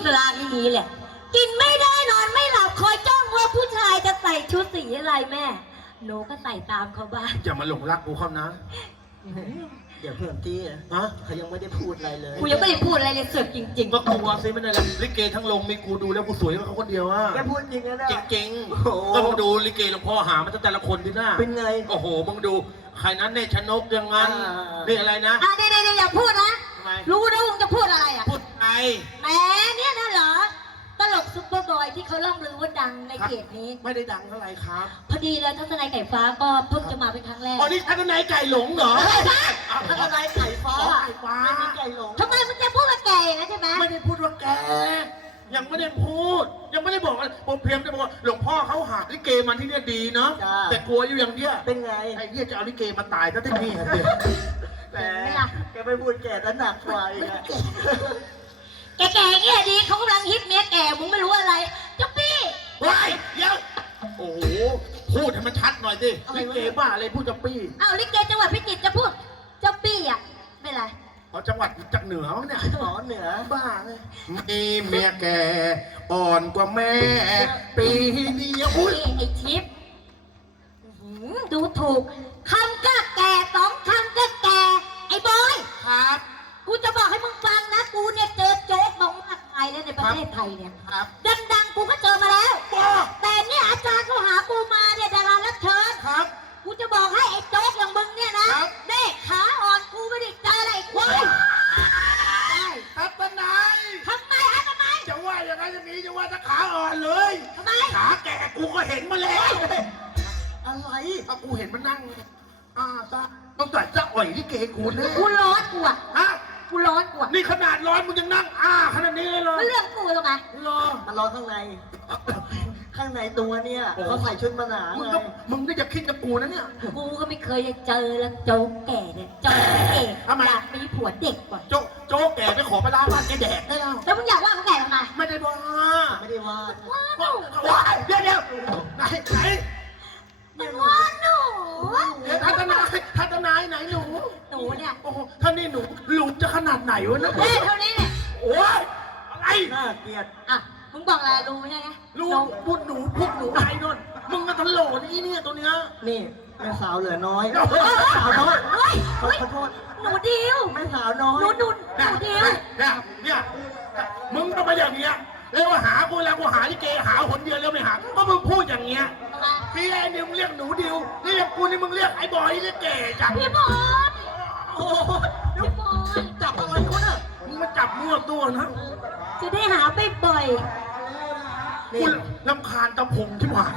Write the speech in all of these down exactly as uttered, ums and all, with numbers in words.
สราที่นี้แหละกินไม่ได้นอนไม่หลับคอยจ้องว่าผู้ชายจะใส่ชุดสีอะไรแม่หนูก็ใส่ตามเขาบ้างอย่ามาหลงรักกูเขานะเดี๋ยวเพื่อนที่ฮะเขายังไม่ได้พูดอะไรเลยกูยังไม่ได้พูดอะไรเลยเสือกจริงๆก็กลัวซิไม่ได้เลยลิเกทั้งลงมีกูดูแล้วกูสวยกว่าเขาคนเดียวอ่ะแกพูดจริงนะเนี่ยจริงๆก็มึงดูลิเกหลวงพ่อหามันแต่ละคนที่หน้าเป็นไงโอ้โหมึงดูใครนั้นเนชนกยังงั้นนี่อะไรนะอ่ะเดี๋ยวเดี๋ยวอย่าพูดนะรู้นะมึงจะพูดอะไรอ่ะพูดไงแหมเนี่ยนะเหรอตลกซุปเปอร์บอยที่เขาล่ำลือว่าดังในเขตนี้ไม่ได้ดังเท่าไหร่ครับพอดีเลยทัศนัยไก่ฟ้าก็เพิ่งจะมาเป็นครั้งแรกอ๋อนี่ทัศนัยไก่หลงเหรอทัศนัยไก่ฟ้าไก่ฟ้าไม่มีไก่หลงทำไมมึงจะพูดว่าแก่นะใช่ไหมไม่ได้พูดว่าแกยังไม่ได้พูดยังไม่ได้บอกอะไรผมเพียงแต่บอกว่าหลวงพ่อเขาหาลิเกมันที่เนี่ยดีเนาะแต่กลัวอยู่อย่างเดียวเป็นไงไอ้เนี่ยจะเอาลิเกมาตายซะที่นี่ครับแต่แกไม่พูดแก่แต่หนักกว่าอีกแก่แก่เงี้ยดีเขากำลังฮิตเมียแก่มึงไม่รู้อะไรจ๊อบปี้ว้ายเดี๋ยวโอ้โหพูดให้มันชัดหน่อยสิลิเกบ้าอะไรพูดจ๊อบปี้อ้าวลิเกจังหวัดพิจิตรจะพูดจ๊อบปี้อ่ะไม่ไรอ๋อจังหวัดจากเหนือเนี่ยอ๋อเหนือบ้าเลยมีเมียแก่อ่อนกว่าแม่ปีเดียวอุ้ยไอ้ทิพย์ดูถูกคำก็แก่สองคำก็แก่ไอ้บอยครับกูจะบอกให้มึงฟังนะกูเนี่ยเจอโจ๊กมามากมายแล้วในประเทศไทยเนี่ยดังๆกูก็เจอมาแล้วแต่เนี่ยอาจารย์เขาหากูมาเนี่ยดารารับเชิญครับกูจะบอกให้ไอ้โจ๊กอย่างมึงเนี่ยนะเด็กขาอ่อนกูไม่ได้เจออะไรควายทัศนายทำไมฮะทำไมจะว่าอย่างไรอย่างนี้จะว่าจะขาอ่อนเลยทำไมขาแก่กูก็เห็นมาแล้วอะไรเอากูเห็นมันนั่งอ่าตาต้องแต่จะอ่อยที่เกกูเนี่ยกูร้อนกูอะฮะกูร้อนกูอะนี่ขนาดร้อนมึงยังนั่งอ่าขนาดนี้เลยเหรอเรื่องกูหรอไงรอมันร้อนข้างในข้างในตัวเนี่ยเขาใส่ชุดมาหนามึงก็มึงก็จะคิดกับกูนะเนี่ยกูก็ไม่เคยเจอแล้วโจ๊กแก่เนี่ยโจ๊กเอกอยากมีผัวเด็กก่อนโจ๊กโจ๊กแก่ไปขอไปล้างบ้านแกแดกได้แล้วแล้วมึงอยากว่าเขาแก่ทำไมไม่ได้ว่าไม่ได้ว่าว่าเดี๋ยวเดี๋ยวไหนไหนมันว่าหนูท่านทนายท่านทนายไหนหนูหนูเนี่ยโอ้โหท่านนี่หนูลุงจะขนาดไหนวะเนี่ยเท่านี้เนี่ยโอ้ยอะไรน่าเกลียดอ่ะมึงบอกอะไรลุงไม่ใช่ไงลุงพูดหนูพูดหนูไอ้นนมึงก็ทะโหลนี่เนี่ยตัวเนี้ยนี่แม่สาวเหลือน้อยสาวน้อยขอโทษหนูดิวแม่สาวน้อยหนูดุนหนูดิวเนี่ยเนี่ยมึงก็มาอย่างเงี้ยแล้วหากูแล้วกูหาลิเกหาหนเดียวแล้วไม่หาก็มึงพูดอย่างเงี้ยพี่ไอ้เนี่ยมึงเรียกหนูดิวเรียกกูนี่มึงเรียกไอ้บอยเรียกแก่จังพี่บอยโอ้พี่บอยจับอะไรกูเนี่ยมึงมาจับมั่วตัวนะจะได้หาไปบ่อยกูรำคาญตะพงที่หวาน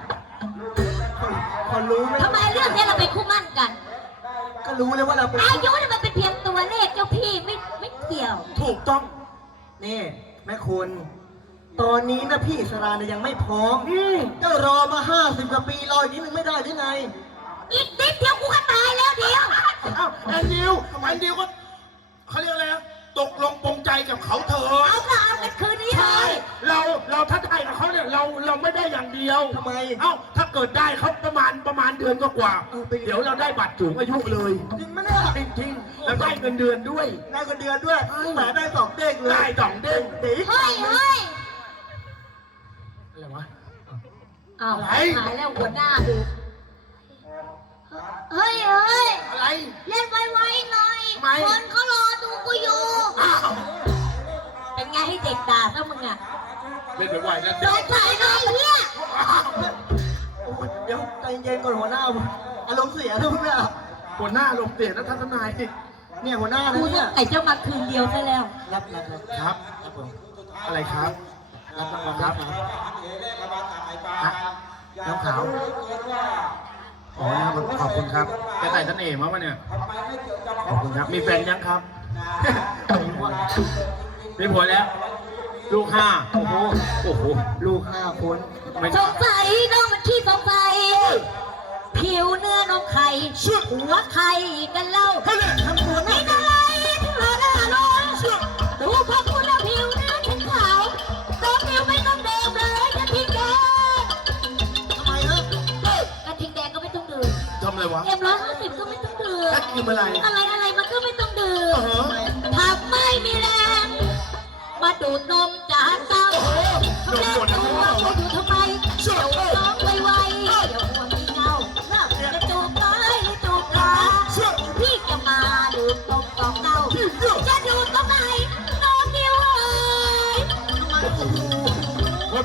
พอรู้ไหมทำไมเรื่องนี้เราเป็นคู่มั่นกันก็รู้เลยว่าเราเป็นอายุเนี่ยมันเป็นเพียงตัวเลขเจ้าพี่ไม่ไม่เกี่ยวถูกต้องนี่แม่คุณตอนนี้นะพี่อิสราเนี่ยยังไม่พร้อมก็รอมาห้าสิบกว่าปีรออีกนิดนึงไม่ได้หรือไงอีกนิดเดียวกูก็ตายแล้วเดียวอ้าวแอนดิวแอนดิวก็เขาเรียกอะไรตกลงปรงใจกับเขาเถอะเอาก็เอากันคืนนี้เลยเราเราถ้าได้กับเขาเนี่ยเราเราไม่ได้อย่างเดียวทำไมเอ้าถ้าเกิดได้เขาประมาณประมาณเดือนก็กว่าเดี๋ยวเราได้บัตรสูงอายุเลยจริงไหมเนี่ยจริงจริงแล้วได้เงินเดือนด้วยได้เงินเดือนด้วยแหมได้สองเด้งเลยได้สองเด้งเฮ้ยเฮ้ยอะไรวะอ้าวหายแล้วหัวหน้าดูเฮ้ยเฮ้ยอะไรเล่นไวๆหน่อยคนเขารอดูกูอยู่เป็นไงให้เด็กด่าซะมึงอ่ะเล่นไวๆแล้วโดนใส่หน่อยเนี่ยเดี๋ยวใจเย็นก่อนหัวหน้าอารมณ์เสียทุกเรื่องหัวหน้าลมเสียนะท่านทนายเนี่ยหัวหน้าเนี่ยไอ้เจ้ามาคืนเดียวซะแล้วรับรับครับครับผมอะไรครับรับรางวัลครับน้ำขาวอ๋อขอบคุณครับแกใส่เสน่ห์มั้งวะเนี่ยขอบคุณครับมีแฟนยังครับมีผัวแล้วลูกห้าโอ้โหโอ้โหลูกห้าคนสงสัยน้องมันขี้สงสัยผิวเนื้อน้องไข่หัวไข่กันเล่าทำตัวไม่ได้ที่เราหน้าร้อนดูพอคุณแล้วผิวเนื้อถึงขาวตัวผิวไม่ต้องเดิมเลยกระทิงแดงทำไมเนอะกระทิงแดงก็ไม่ต้องดื่มทำอะไรวะเอ็มร้อยห้าสิบก็ไม่ต้องดื่มกินอะไรอะไรอะไรมันก็ไม่ต้องดื่มทำไม่มีแรงมาดูดนมจาก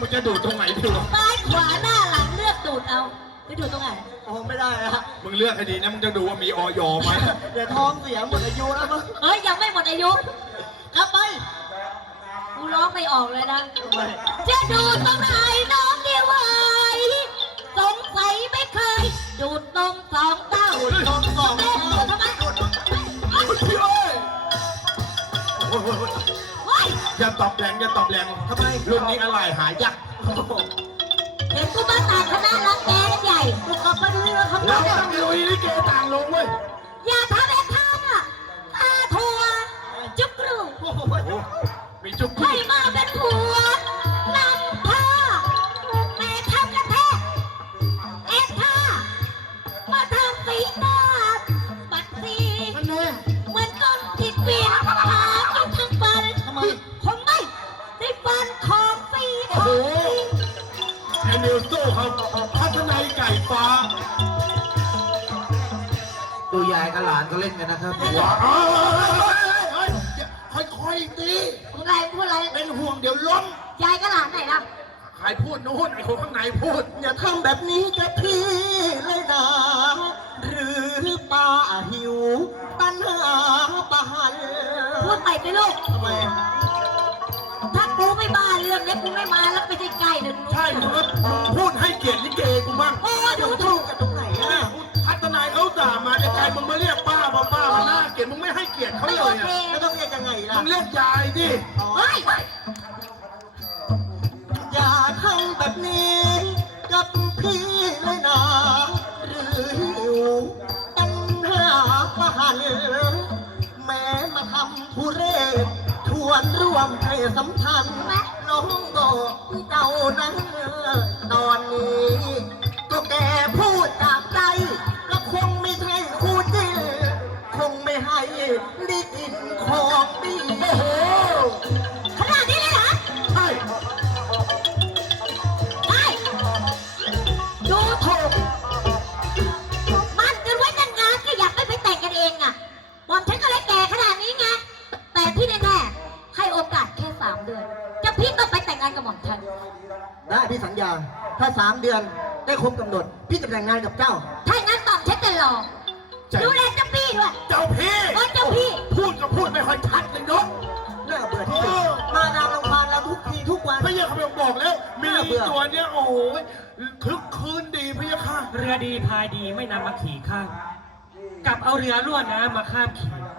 มันจะดูดตรงไหนดีวะซ้ายขวาหน้าหลังเลือกดูดเอาจะดูดตรงไหนโอ้ไม่ได้อะมึงเลือกให้ดีนะมึงจะดูว่ามีออยไหมเดี๋ยวท้องเสียหมดอายุแล้วมั้งเฮ้ยยังไม่หมดอายุกลับไปกูร้องไม่ออกเลยนะทำไมจะดูดตรงไหนน้องเดียวไว้สงสัยไม่เคย ดูดนมสองเต้าดูดนมสองเต้าเต้าทำไมพี่เอ้ยโอ้ยโอ้ยโอ้ยเฮ้ยอย่าตอบแรงอย่าตอบแรงทำไมรุ่นนี้อะไรหายากโอ้โหเห็นกูมาต่างคณะรังแกกันใหญ่กูกลับมาดูแล้วครับเราว่าต้องลุยลิเกต่างลงเว้ยอย่าทำเองข้าข้าทัวจุกรูโอ้โหโอ้มีจุกให้มาเป็นผัวนำผ้าแต่ทำกันแท้เอ็ดท่ามาทำสีหน้าปัดสีมันแน่เหมือนก้นผิดเปลี่ยนหากินทั้งฟันทำไมคงไม่ได้ฟันของสีทโอ้โหองแอนนิวโซ่เขาพัฒนาไก่ฟ้าดูยายกับหลานก็เล่นกันนะครับว้าวเฮ้ยเฮ้ยค่อยๆตีพูดอะไรพูดอะไรเป็นห่วงเดี๋ยวล้มยายก็หลานไหนล่ะใครพูดโน้นไอ้คนข้างในพูดอย่าทำแบบนี้กับพี่เลยนะ หรือป้าหิวปัญหาปะหันพูดไปไปลูกทำไมถ้ากูไม่บ้าเรื่องนี้กูไม่มาแล้วไปใกล้ๆเลยใช่มึงก็พูดให้เกียรติลิเกกูบ้างโอ้ยดูถูถูกกกันตรงไหนอ่ะพัฒนายเขาด่ามาในใจมึงมาเรียกป้าป้าป้ามาหน้าเกลียดมึงไม่ให้เกียรติเขาไม่เลโอย เคอ่ะแล้วต้องเรียกยังไงล่ะมึงเรียกยายดิเฮ้ยอย่าทำแบบนี้กับพี่เลยนะ หรือหิวปัญหาปะหันแม้มาทำผู้เรศชวนร่วมเพศสัมพันธ์น้องบอกเจ้านั้นตอนนี้ ก็แกพูดจากใจก็คงไม่ใช่คู่จริงคงไม่ให้ได้กินของดีโอ้โหขนาดนี้เลยเหรอใช่ได้ดูถูกมันกันไว้นานๆก็อยากไม่ไปแต่งกันเองอ่ะบอมฉันก็เลยแก่ขนาดนี้ไง แต่ที่แน่ๆให้โอกาสแค่สามเดือนจะพี่ต้องไปแต่งงานกับหม่อมฉันได้พี่สัญญา ถ้าสามเดือนได้ครบกำหนด พี่จะแต่งงานกับเจ้าถ้าอย่างนั้นตอบฉันจะรอดูแลเจ้าพี่ด้วยเจ้าพี่เออเจ้าพี่พูดก็พูดไม่ค่อยชัดเลยเนาะน่าเบื่อที่สุดมานางรำพานเราทุกทีทุกวันพี่ยังเขาบอกแล้ว มีน่าเบื่อตัวเนี้ยโอ้โหคึกคืนดีพี่ค่ะเรือดีพายดีไม่นำมาขี่ข้ามกลับเอาเรือล่วน้ำมาข้ามขี่